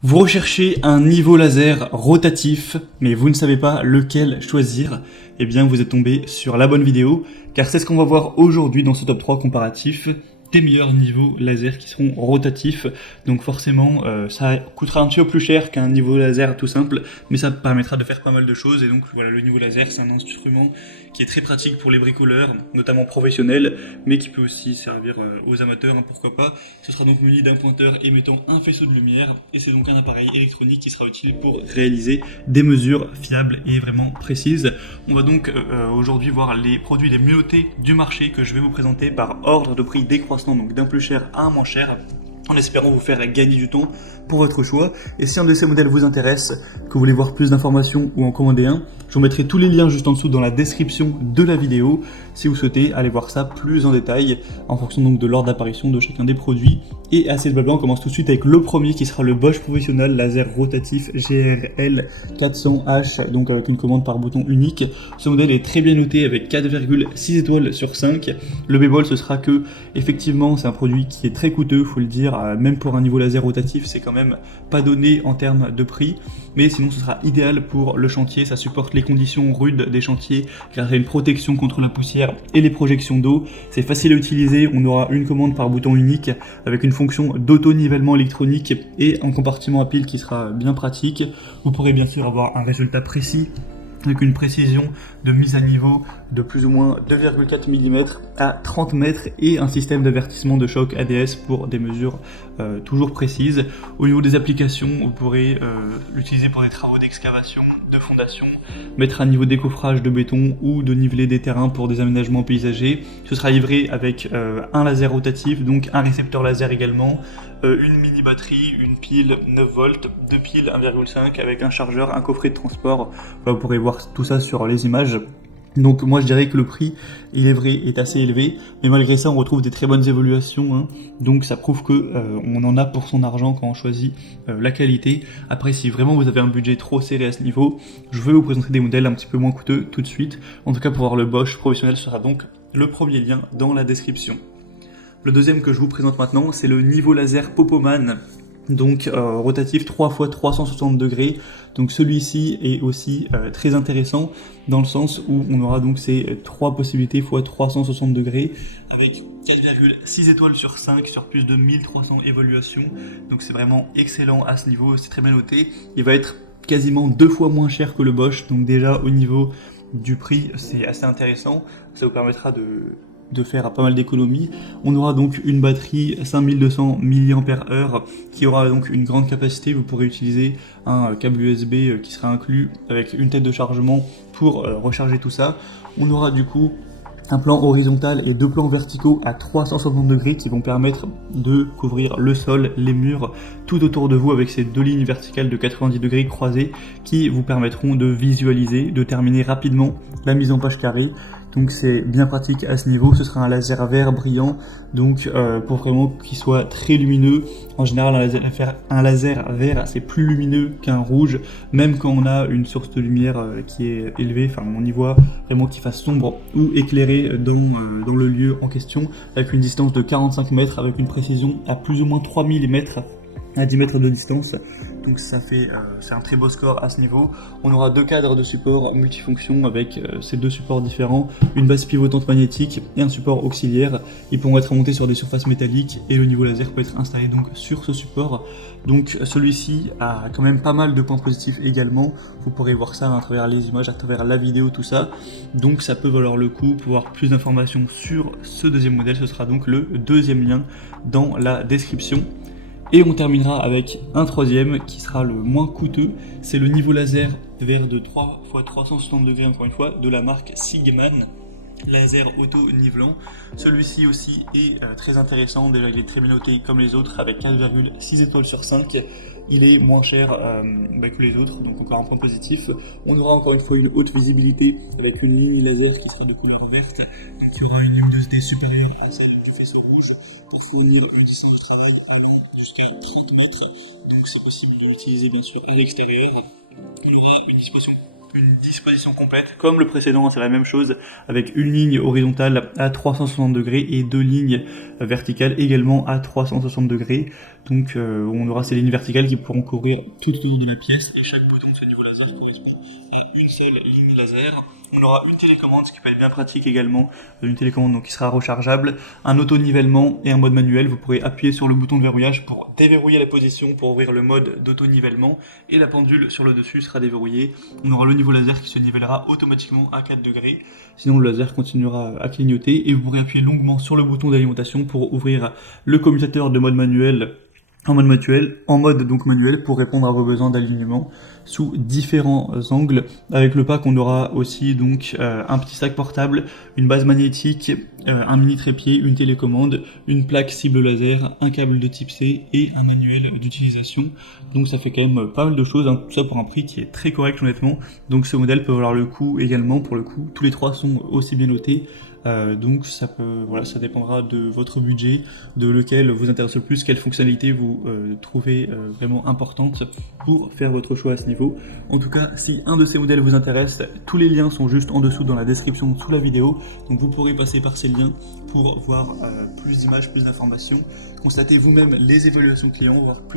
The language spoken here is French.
Vous recherchez un niveau laser rotatif, mais vous ne savez pas lequel choisir, eh bien vous êtes tombé sur la bonne vidéo, car c'est ce qu'on va voir aujourd'hui dans ce top 3 comparatif des meilleurs niveaux laser qui seront rotatifs. Donc forcément ça coûtera un petit peu plus cher qu'un niveau laser tout simple, mais ça permettra de faire pas mal de choses. Et donc voilà, le niveau laser c'est un instrument qui est très pratique pour les bricoleurs, notamment professionnels, mais qui peut aussi servir aux amateurs, hein, pourquoi pas. Ce sera donc muni d'un pointeur émettant un faisceau de lumière, et c'est donc un appareil électronique qui sera utile pour réaliser des mesures fiables et vraiment précises. On va donc aujourd'hui voir les produits les mieux notés du marché que je vais vous présenter par ordre de prix décroissant, donc d'un plus cher à un moins cher, en espérant vous faire gagner du temps pour votre choix. Et si un de ces modèles vous intéresse, que vous voulez voir plus d'informations ou en commander un, je vous mettrai tous les liens juste en dessous dans la description de la vidéo si vous souhaitez aller voir ça plus en détail en fonction donc de l'ordre d'apparition de chacun des produits. Et assez de blabla, on commence tout de suite avec le premier qui sera le Bosch Professional Laser Rotatif GRL 400H, donc avec une commande par bouton unique. Ce modèle est très bien noté avec 4,6 étoiles sur 5. Le bémol ce sera que effectivement c'est un produit qui est très coûteux, faut le dire, même pour un niveau laser rotatif c'est quand même pas donné en termes de prix, mais sinon ce sera idéal pour le chantier. Ça supporte les conditions rudes des chantiers car il y a une protection contre la poussière et les projections d'eau. C'est facile à utiliser, on aura une commande par bouton unique avec une fonction d'auto-nivellement électronique et un compartiment à pile qui sera bien pratique. Vous pourrez bien sûr avoir un résultat précis avec une précision de mise à niveau de plus ou moins 2,4 mm à 30 mètres et un système d'avertissement de choc ADS pour des mesures toujours précises. Au niveau des applications, vous pourrez l'utiliser pour des travaux d'excavation, de fondation, mettre un niveau de décoffrage de béton ou de niveler des terrains pour des aménagements paysagers. Ce sera livré avec un laser rotatif, donc un récepteur laser également, une mini batterie, une pile 9 volts, deux piles 1,5 avec un chargeur, un coffret de transport. Voilà, vous pourrez voir tout ça sur les images. Donc moi je dirais que le prix, il est vrai, est assez élevé, mais malgré ça on retrouve des très bonnes évaluations, hein. Donc ça prouve que on en a pour son argent quand on choisit la qualité. Après, si vraiment vous avez un budget trop serré à ce niveau, je vais vous présenter des modèles un petit peu moins coûteux tout de suite. En tout cas, pour voir le Bosch Professionnel sera donc le premier lien dans la description. Le deuxième que je vous présente maintenant, c'est le Niveau Laser Popoman. Donc rotatif 3 x 360 degrés. Donc celui-ci est aussi très intéressant dans le sens où on aura donc ces trois possibilités x 360 degrés avec 4,6 étoiles sur 5 sur plus de 1300 évaluations. Donc c'est vraiment excellent à ce niveau, c'est très bien noté. Il va être quasiment 2 fois moins cher que le Bosch, donc déjà au niveau du prix c'est assez intéressant. Ça vous permettra de faire pas mal d'économies. On aura donc une batterie 5200 mAh qui aura donc une grande capacité. Vous pourrez utiliser un câble USB qui sera inclus avec une tête de chargement pour recharger tout ça. On aura du coup un plan horizontal et deux plans verticaux à 360 degrés qui vont permettre de couvrir le sol, les murs, tout autour de vous avec ces deux lignes verticales de 90 degrés croisées qui vous permettront de visualiser, de terminer rapidement la mise en page carrée. Donc c'est bien pratique à ce niveau. Ce sera un laser vert brillant, donc pour vraiment qu'il soit très lumineux. En général un laser vert c'est plus lumineux qu'un rouge, même quand on a une source de lumière qui est élevée, enfin on y voit vraiment qu'il fasse sombre ou éclairé dans le lieu en question, avec une distance de 45 mètres avec une précision à plus ou moins 3 mm à 10 mètres de distance. Donc ça fait, c'est un très beau score à ce niveau. On aura deux cadres de support multifonction avec ces deux supports différents, une base pivotante magnétique et un support auxiliaire. Ils pourront être montés sur des surfaces métalliques et le niveau laser peut être installé donc sur ce support. Donc celui-ci a quand même pas mal de points positifs également. Vous pourrez voir ça à travers les images, à travers la vidéo, tout ça. Donc ça peut valoir le coup. Pour avoir plus d'informations sur ce deuxième modèle, ce sera donc le deuxième lien dans la description. Et on terminera avec un troisième qui sera le moins coûteux, c'est le Niveau Laser vert de 3 x 360 degrés encore une fois de la marque Sigman, laser auto-nivelant. Celui-ci aussi est très intéressant, déjà il est très bien noté comme les autres avec 4,6 étoiles sur 5. Il est moins cher que les autres, donc encore un point positif. On aura encore une fois une haute visibilité avec une ligne laser qui sera de couleur verte, donc il y aura une luminosité supérieure à celle du faisceau rouge pour fournir une distance de travail allant jusqu'à 30 mètres, donc c'est possible de l'utiliser bien sûr à l'extérieur. On aura une disposition une disposition complète, comme le précédent, c'est la même chose, avec une ligne horizontale à 360 degrés et deux lignes verticales également à 360 degrés. Donc on aura ces lignes verticales qui pourront courir tout autour de la pièce, et chaque bouton de ce niveau laser correspond à une seule ligne laser. On aura une télécommande, ce qui peut être bien pratique également, une télécommande donc qui sera rechargeable, un auto-nivellement et un mode manuel. Vous pourrez appuyer sur le bouton de verrouillage pour déverrouiller la position, pour ouvrir le mode d'auto-nivellement, et la pendule sur le dessus sera déverrouillée. On aura le niveau laser qui se nivellera automatiquement à 4 degrés, sinon le laser continuera à clignoter, et vous pourrez appuyer longuement sur le bouton d'alimentation pour ouvrir le commutateur de mode manuel en mode donc manuel pour répondre à vos besoins d'alignement sous différents angles. Avec le pack, on aura aussi donc un petit sac portable, une base magnétique, un mini trépied, une télécommande, une plaque cible laser, un câble de type C et un manuel d'utilisation. Donc ça fait quand même pas mal de choses, hein, tout ça pour un prix qui est très correct honnêtement. Donc ce modèle peut valoir le coup également, pour le coup. Tous les trois sont aussi bien notés. Donc ça dépendra de votre budget, de lequel vous intéresse le plus, quelle fonctionnalité vous trouvez vraiment importante pour faire votre choix à ce niveau. En tout cas, si un de ces modèles vous intéresse, tous les liens sont juste en dessous dans la description sous la vidéo, donc vous pourrez passer par ces liens pour voir plus d'images, plus d'informations, constater vous-même les évaluations clients, voir plus